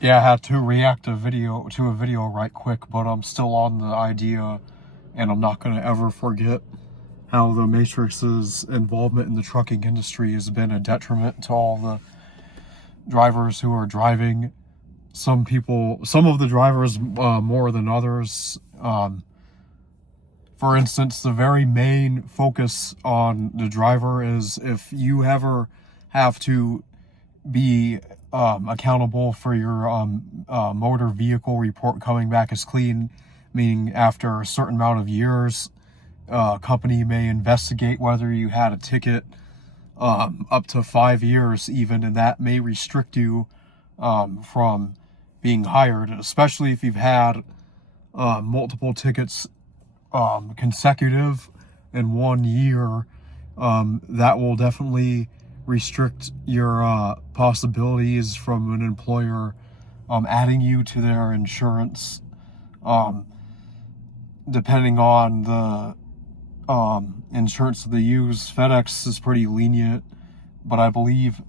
Yeah, I had to react to a video right quick, but I'm still on the idea, and I'm not gonna ever forget how the Matrix's involvement in the trucking industry has been a detriment to all the drivers who are driving. Some of the drivers more than others. For instance, the very main focus on the driver is if you ever have to be accountable for your motor vehicle report coming back as clean, meaning after a certain amount of years, company may investigate whether you had a ticket up to 5 years even, and that may restrict you from being hired, especially if you've had multiple tickets consecutive in 1 year. That will definitely restrict your possibilities from an employer adding you to their insurance. Depending on the insurance that they use, FedEx is pretty lenient, but I believe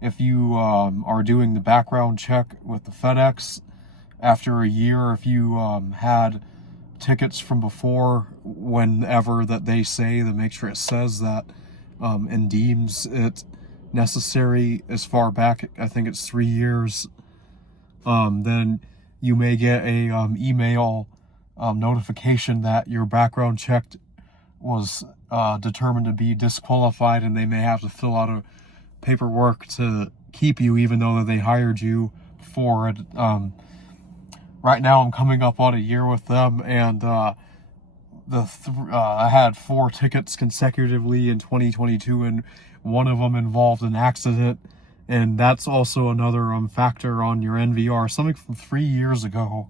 if you are doing the background check with the FedEx after a year, if you had tickets from before, whenever that they say, to make sure it says that and deems it necessary as far back, I think it's 3 years, then you may get a email notification that your background check was determined to be disqualified, and they may have to fill out a paperwork to keep you even though they hired you for it. Right now I'm coming up on a year with them, and I had 4 tickets consecutively in 2022, and one of them involved an accident, and that's also another factor on your MVR, something from 3 years ago.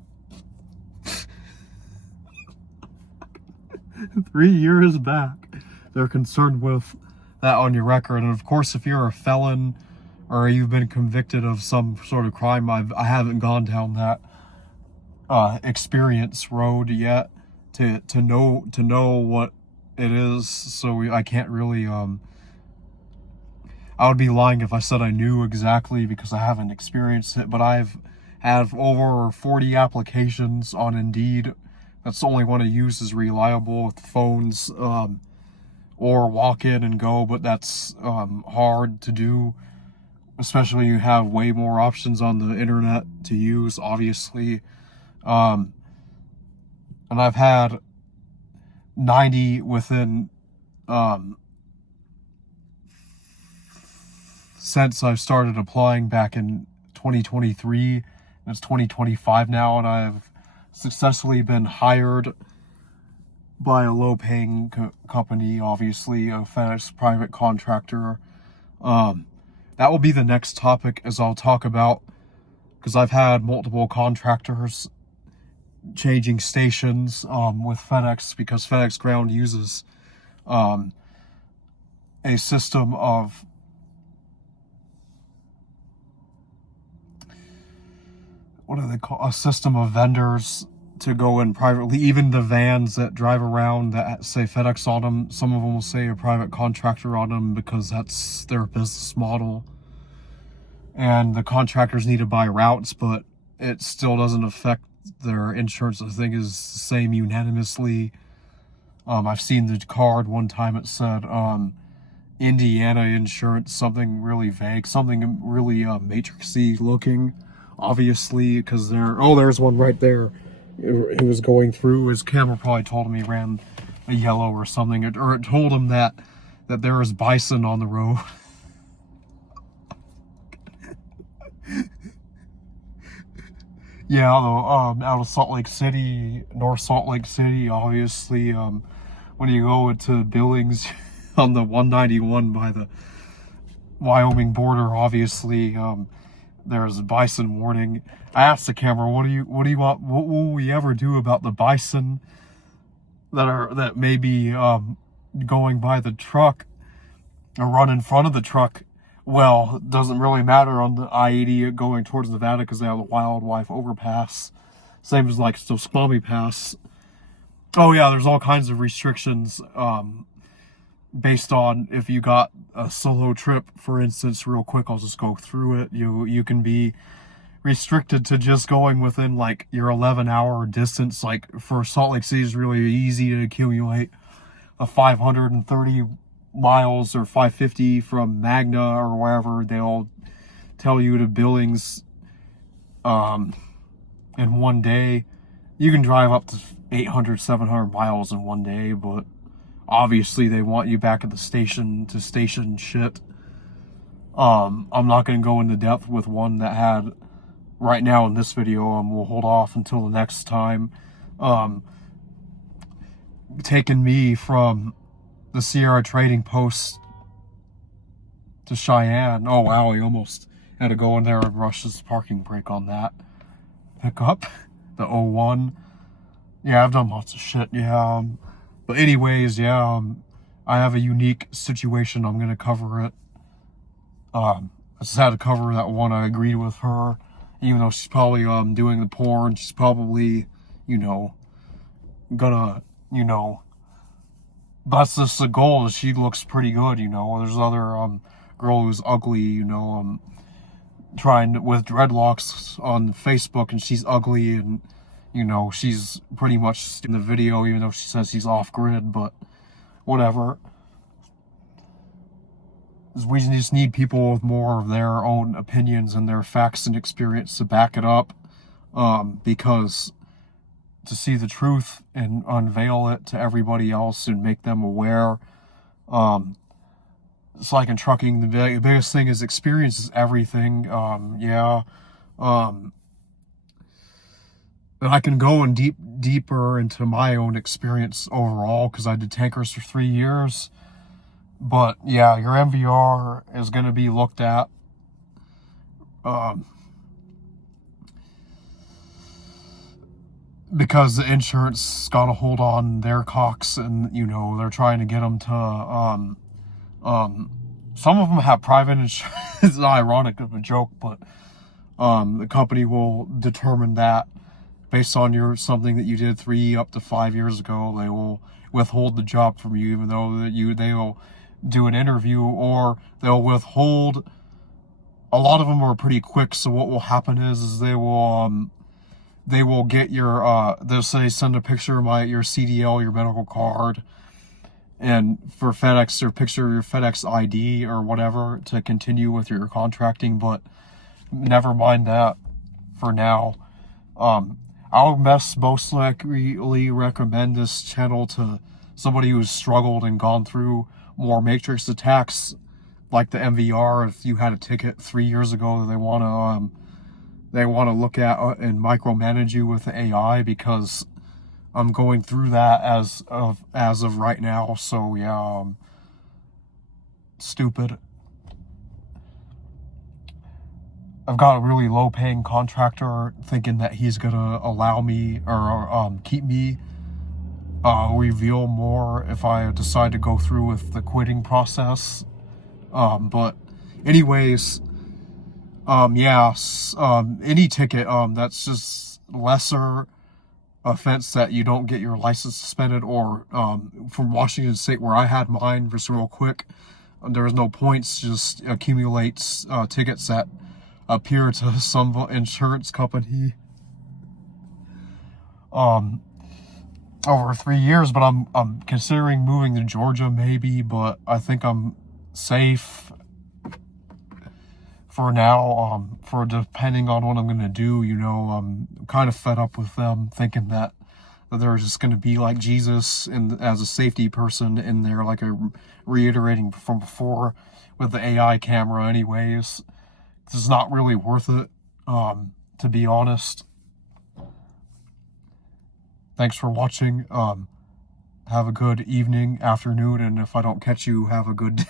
3 years back, they're concerned with that on your record. And of course, if you're a felon or you've been convicted of some sort of crime, I haven't gone down that experience road yet to know what it is, so I can't really I would be lying if I said I knew exactly, because I haven't experienced it. But I've had over 40 applications on Indeed. That's the only one I use is reliable with phones, or walk in and go, but that's hard to do, especially you have way more options on the internet to use, obviously. And I've had 90 within since I started applying back in 2023, and it's 2025 now, and I've successfully been hired by a low-paying company, obviously a FedEx private contractor. That will be the next topic, as I'll talk about, because I've had multiple contractors changing stations with FedEx, because FedEx Ground uses a system of a system of vendors to go in privately. Even the vans that drive around that say FedEx on them, some of them will say a private contractor on them, because that's their business model. And the contractors need to buy routes, but it still doesn't affect their insurance. I think is the same unanimously. I've seen the card one time, it said Indiana insurance, something really vague, something really matrixy looking, obviously, because there's one right there. He was going through, his camera probably told him he ran a yellow or something, or it told him that there is bison on the road. Yeah, although out of Salt Lake City, North Salt Lake City, obviously, when you go into Billings on the 191 by the Wyoming border, obviously, there's a bison warning. I asked the camera, what do you want? What will we ever do about the bison that may be going by the truck or run in front of the truck? Well, it doesn't really matter on the I-80 going towards Nevada, because they have the Wildlife Overpass, same as like Snoqualmie Pass. Oh yeah, there's all kinds of restrictions based on if you got a solo trip, for instance. Real quick, I'll just go through it. You can be restricted to just going within like your 11-hour distance. Like for Salt Lake City is really easy to accumulate a 530 miles or 550 from Magna or wherever. They'll tell you to Billings in one day. You can drive up to 800, 700 miles in one day, but obviously they want you back at the station to station shit. I'm not going to go into depth with one that had right now in this video. We'll hold off until the next time. Taking me from the Sierra Trading Post to Cheyenne. Oh wow, he almost had to go in there and rush his parking brake on that pickup, the 01. Yeah, I've done lots of shit, yeah. But anyways, yeah, I have a unique situation. I'm going to cover it. I just had to cover that one. I agreed with her. Even though she's probably doing the porn, she's probably, gonna, that's just the goal. She looks pretty good, There's other girl who's ugly, trying with dreadlocks on Facebook, and she's ugly, and she's pretty much in the video, even though she says she's off grid, but whatever. We just need people with more of their own opinions and their facts and experience to back it up, because to see the truth and unveil it to everybody else and make them aware, it's like in trucking, the biggest thing is experience is everything. And I can go in deeper into my own experience overall, because I did tankers for 3 years. But yeah, your MVR is going to be looked at. Because the insurance got a hold on their cocks, and they're trying to get them to some of them have private insurance. It's ironic of a joke, but the company will determine that based on something that you did 3 up to 5 years ago. They will withhold the job from you, even though they'll do an interview, or they'll withhold. A lot of them are pretty quick, so what will happen is they will get your they'll say send a picture of your CDL, your medical card, and for FedEx, their picture of your FedEx ID or whatever to continue with your contracting. But never mind that for now. I'll most likely recommend this channel to somebody who's struggled and gone through more matrix attacks like the MVR. If you had a ticket 3 years ago that they want to look at and micromanage you with the AI, because I'm going through that as of right now. So yeah, stupid. I've got a really low paying contractor thinking that he's gonna allow me or keep me reveal more if I decide to go through with the quitting process. But anyways, any ticket that's just lesser offense that you don't get your license suspended, or from Washington State where I had mine, just real quick, there was no points, just accumulates tickets that appear to some insurance company over 3 years. But I'm considering moving to Georgia maybe, but I think I'm safe for now, for depending on what I'm gonna do. I'm kind of fed up with them thinking that they're just gonna be like Jesus and as a safety person in there, like reiterating from before with the AI camera. Anyways, this is not really worth it, to be honest. Thanks for watching. Have a good evening, afternoon, and if I don't catch you, have a good